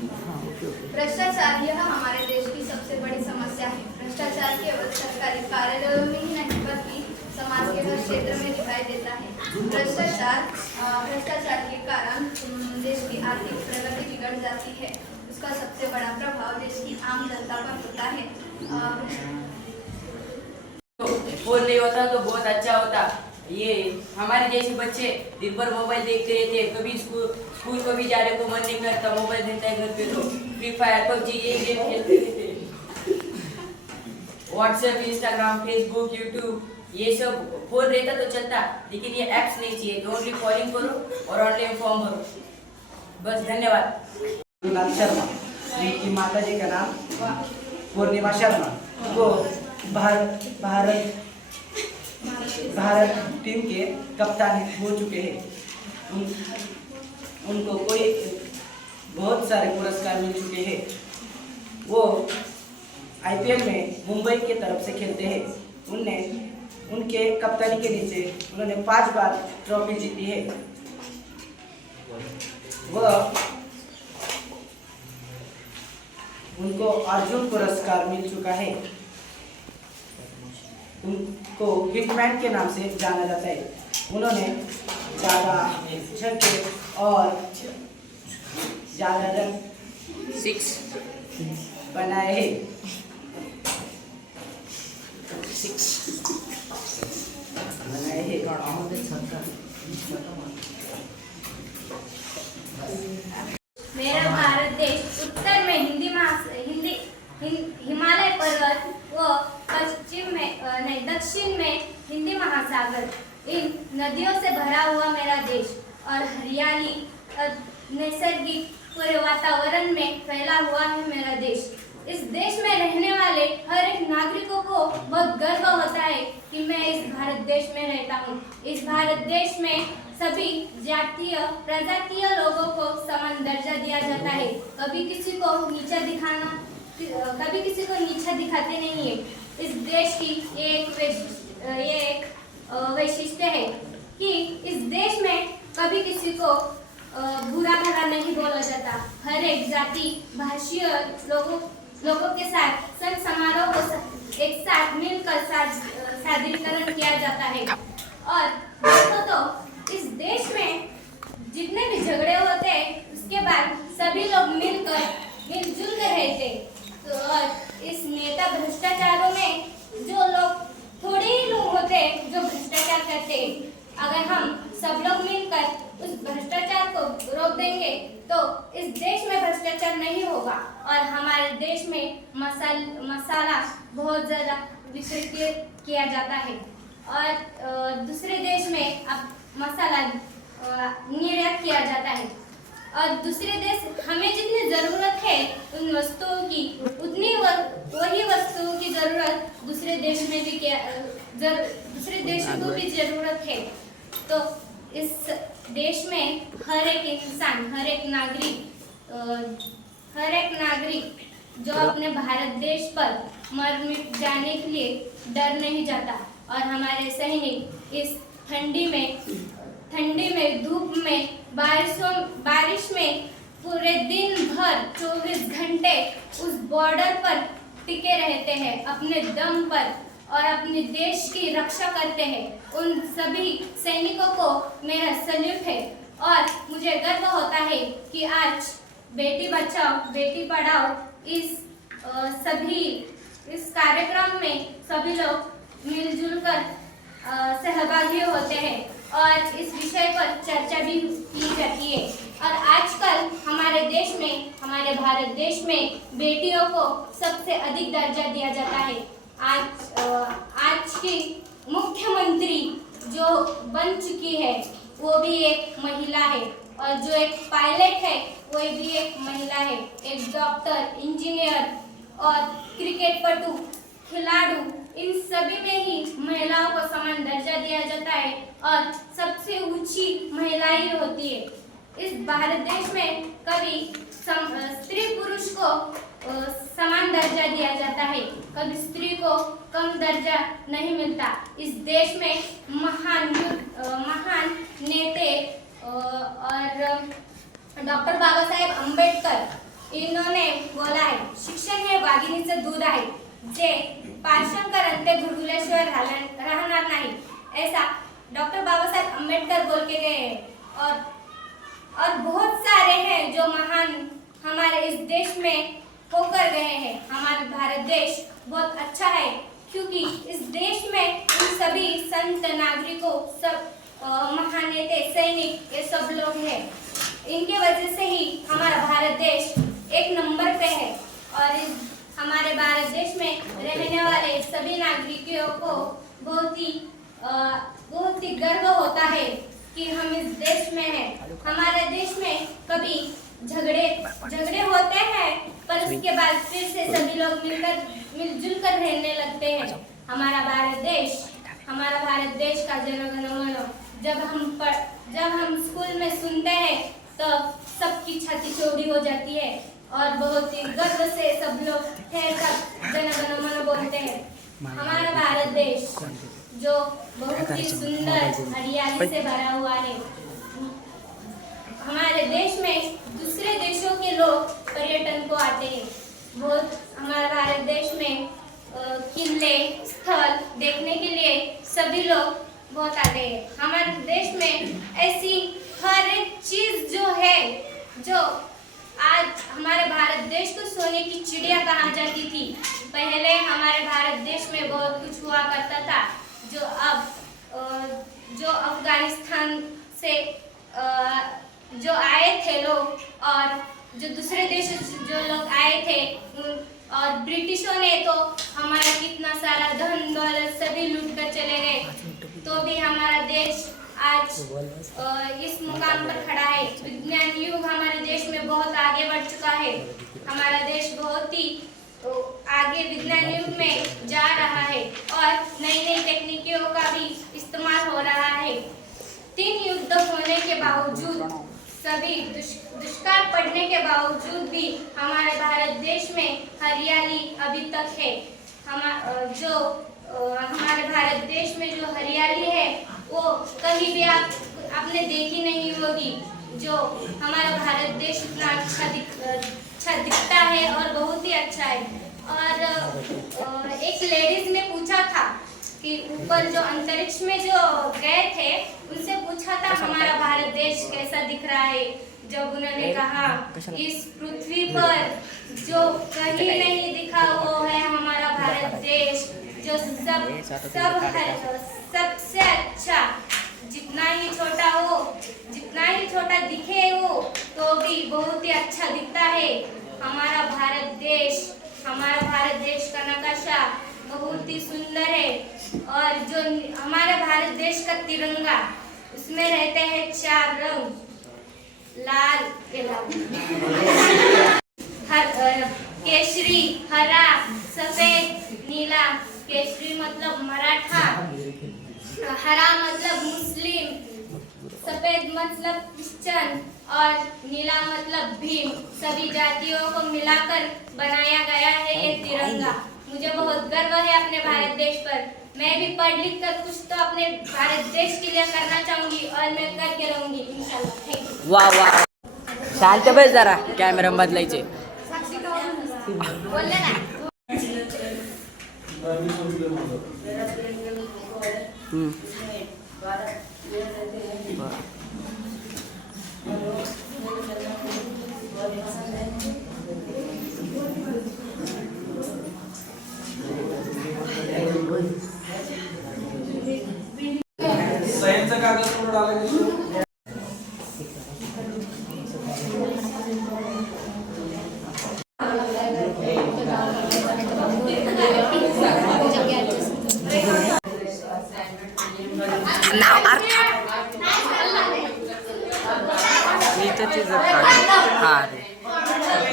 भ्रष्टाचार यह हमारे देश की सबसे बड़ी समस्या है। भ्रष्टाचार केवल सरकारी कार्यालयों में ही नहीं बल्कि समाज के हर क्षेत्र में दिखाई देता है। भ्रष्टाचार के कारण देश की आर्थिक प्रगति बिगड़ जाती है। उसका सबसे बड़ा प्रभाव देश की आम जनता पर होता है। फोन नहीं होता तो बहुत अच्छा होता। ये हमारे जैसे बच्चे दिन भर मोबाइल देखते रहते हैं, कभी स्कूल को भी जाने को मन नहीं करता, मोबाइल देता है घर पे तो फ्री फायर पबजी ये गेम खेलते रहते हैं। व्हाट्सएप, इंस्टाग्राम, फेसबुक, यूट्यूब ये सब फोन रहता तो चलता, लेकिन ये ऐप्स नहीं चाहिए। तो ओनली कॉलिंग करो और ऑनलाइन फॉर्म भरो, बस। धन्यवाद। शर्मा, इनकी माता जी का नाम पूर्णिमा शर्मा, वो भारत टीम के कप्तान हो चुके हैं। उनको बहुत सारे पुरस्कार मिल चुके हैं। वो आईपीएल में मुंबई के तरफ से खेलते हैं। उनके कप्तानी के नीचे उन्होंने 5 बार ट्रॉफी जीती है। वह उनको अर्जुन पुरस्कार मिल चुका है। उनको हिटमैन के नाम से जाना जाता है। उन्होंने ज़्यादा छक्के और ज़्यादा रन 6 बनाए हैं। 6 बनाए हैं। मेरा भारत देश उत्तर में हिमालय पर्वत व पश्चिम में दक्षिण में हिंदी महासागर, इन नदियों से भरा हुआ मेरा देश और हरियाली नैसर्गिक पूरे वातावरण में फैला हुआ है मेरा देश। इस देश में रहने वाले हर एक नागरिकों को बहुत गर्व होता है कि मैं इस भारत देश में रहता हूँ। इस भारत देश में सभी जातीय प्रजातीय लोगों को समान दर्जा दिया जाता है। कभी किसी को नीचा दिखाते नहीं है। इस देश की ये एक वैशिष्ट्य है कि इस देश में कभी किसी को बुरा भला नहीं बोला जाता। हर एक जाति भाषीय लोगों के साथ सन समारोह को एक साथ मिलकर सादरीकरण किया जाता है। और देखो तो इस देश में जितने भी झगड़े होते हैं उसके बाद सभी लोग मिलजुल कर रहते हैं। तो और इस नेता भ्रष्टाचारों में जो लोग थोड़े ही लोग होते हैं जो भ्रष्टाचार करते हैं, अगर हम सब लोग मिलकर उस भ्रष्टाचार को रोक देंगे तो इस देश में भ्रष्टाचार नहीं होगा और हमारे देश में मसाला बहुत ज़्यादा वितरित किया जाता है और दूसरे देश में अब मसाला निर्यात किया जाता है और दूसरे देश हमें जितनी ज़रूरत है उन वस्तुओं की वही वस्तुओं की ज़रूरत दूसरे देश में भी दूसरे देशों को भी ज़रूरत है। तो इस देश में हर एक इंसान, हर एक नागरिक जो अपने भारत देश पर मर मिट जाने के लिए डर नहीं जाता और हमारे सैनिक इस ठंडी में धूप में बारिश में पूरे दिन भर 24 घंटे उस बॉर्डर पर टिके रहते हैं अपने दम पर और अपने देश की रक्षा करते हैं। उन सभी सैनिकों को मेरा सल्यूट है और मुझे गर्व होता है कि आज बेटी बचाओ बेटी पढ़ाओ इस कार्यक्रम में सभी लोग मिलजुल कर सहभागी होते हैं और इस विषय पर चर्चा भी की जाती है। और आजकल हमारे भारत देश में बेटियों को सबसे अधिक दर्जा दिया जाता है। आज की मुख्यमंत्री जो बन चुकी है वो भी एक महिला है और जो एक पायलट है वो भी एक महिला है। एक डॉक्टर, इंजीनियर और क्रिकेट पटु, खिलाड़ू, इन सभी में ही महिलाओं को समान दर्जा दिया जाता है और सबसे ऊंची महिला ही होती है। इस भारत देश में कभी स्त्री पुरुष को समान दर्जा दिया जाता है, कभी स्त्री को कम दर्जा नहीं मिलता। इस देश में महान नेता और डॉक्टर बाबा साहेब अम्बेडकर इन्होंने बोला आहे, शिक्षण हे वाघिणीचं दूध आहे जे पाषण करण ते गुरुकुलेश्वर राहणार नाही. ऐसा डॉक्टर बाबा साहेब अम्बेडकर बोल के गए हैं. और बहुत सारे हैं जो महान हमारे इस देश में होकर गए हैं. हमारा भारत देश बहुत अच्छा है क्योंकि इस देश में इन सभी संत नागरिकों सब महान नेता सैनिक ये सब लोग हैं. इनके वजह से ही हमारा भारत देश एक नंबर पे है. और इस हमारे भारत देश में रहने वाले सभी नागरिकों को बहुत ही गर्व होता है कि हम इस देश में हैं. हमारे देश में कभी झगड़े होते हैं पर उसके बाद फिर से सभी लोग मिलजुल कर रहने लगते हैं. हमारा भारत देश का जन गण मन जब हम स्कूल में सुनते हैं तो सबकी छाती चौड़ी हो जाती है और बहुत ही गर्व से सब लोग जन गण मन बोलते हैं. हमारा भारत देश जो बहुत ही सुंदर हरियाली से भरा हुआ है. हमारे देश में दूसरे देशों के लोग पर्यटन को आते हैं. हमारा भारत देश में किले स्थल देखने के लिए सभी लोग बहुत आते हैं. हमारे देश में ऐसी हर एक चीज जो है जो आज हमारे भारत देश को सोने की चिड़िया कहा जाती थी. पहले हमारे भारत देश में बहुत कुछ हुआ करता था जो अफगानिस्तान से जो आए थे लोग और जो दूसरे देश जो लोग आए थे और ब्रिटिशों ने तो हमारा कितना सारा धन दौलत सभी लूट कर चले गए. तो भी हमारा देश आज इस मुकाम पर खड़ा है. विज्ञान युग हमारे देश में बहुत आगे बढ़ चुका है. हमारा देश बहुत ही आगे विज्ञान युग में जा रहा है और नई नई तकनीकों का भी इस्तेमाल हो रहा है. 3 युद्ध होने के बावजूद सभी दुष्काल पड़ने के बावजूद भी हमारे भारत देश में हरियाली अभी तक है. हमारे भारत देश में जो हरियाली है वो कहीं भी आपने देखी नहीं होगी. जो हमारा भारत देश इतना अच्छा दिखता है और बहुत ही अच्छा है. और एक लेडीज ने पूछा था कि ऊपर जो अंतरिक्ष में जो गए थे उनसे पूछा था हमारा भारत देश कैसा दिख रहा है. जब उन्होंने कहा इस पृथ्वी पर जो कहीं नहीं दिखा वो है हमारा भारत देश जो सबसे अच्छा. जितना ही छोटा दिखे वो तो भी बहुत ही अच्छा दिखता है. हमारा भारत देश का नक्शा बहुत ही सुंदर है. और जो हमारे भारत देश का तिरंगा उसमें रहते हैं 4 रंग लाल केसरी हरा सफेद नीला. केसरी मतलब मराठा, हरा मतलब मुस्लिम, सफेद मतलब क्रिश्चियन और नीला मतलब भीम. सभी जातियों को मिलाकर बनाया गया है ये तिरंगा. मुझे बहुत गर्व है अपने भारत देश पर. मैं भी पढ़ लिख कर कुछ तो अपने भारत देश के लिए करना चाहूंगी और मैं करके रहूंगी इंशाल्लाह. Thank you. वाह वाह. शांत बस जरा, कॅमेरा बदलायचे. बोलले ना. सह्यांचा कागद पुढे आला.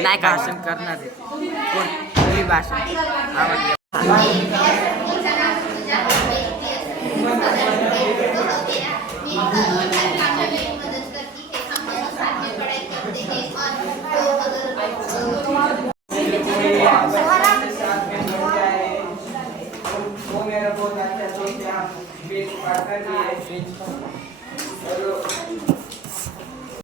नाही का भाषण करणार आहे कोण भाषण आवडलं. वो मेरा बहुत अच्छा दोस्त है. हम बेच पार्टनर भी है.